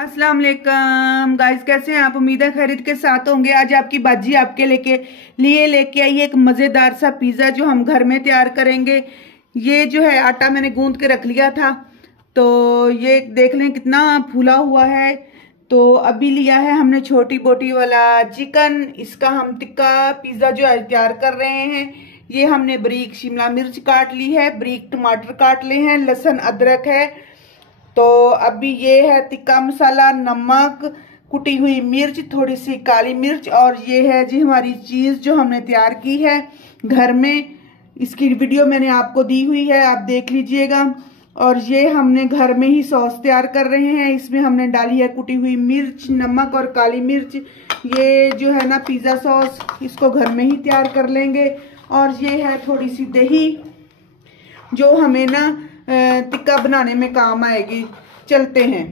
अस्सलाम वालेकुम गाइस, कैसे हैं आप? उम्मीद है खैरियत के साथ होंगे। आज आपकी बाजी आपके लेके आई एक मज़ेदार सा पिज़्ज़ा जो हम घर में तैयार करेंगे। ये जो है आटा मैंने गूंद के रख लिया था, तो ये देख लें कितना फूला हुआ है। तो अभी लिया है हमने छोटी बोटी वाला चिकन। इसका हम टिक्का पिज़्ज़ा जो है तैयार कर रहे हैं। ये हमने बारीक शिमला मिर्च काट ली है, बारीक टमाटर काट ले हैं, लहसुन अदरक है। तो अभी ये है टिक्का मसाला, नमक, कुटी हुई मिर्च, थोड़ी सी काली मिर्च, और ये है जी हमारी चीज़ जो हमने तैयार की है घर में। इसकी वीडियो मैंने आपको दी हुई है, आप देख लीजिएगा। और ये हमने घर में ही सॉस तैयार कर रहे हैं। इसमें हमने डाली है कुटी हुई मिर्च, नमक और काली मिर्च। ये जो है ना पिज़्ज़ा सॉस, इसको घर में ही तैयार कर लेंगे। और ये है थोड़ी सी दही जो हमें ना टिक्का बनाने में काम आएगी। चलते हैं।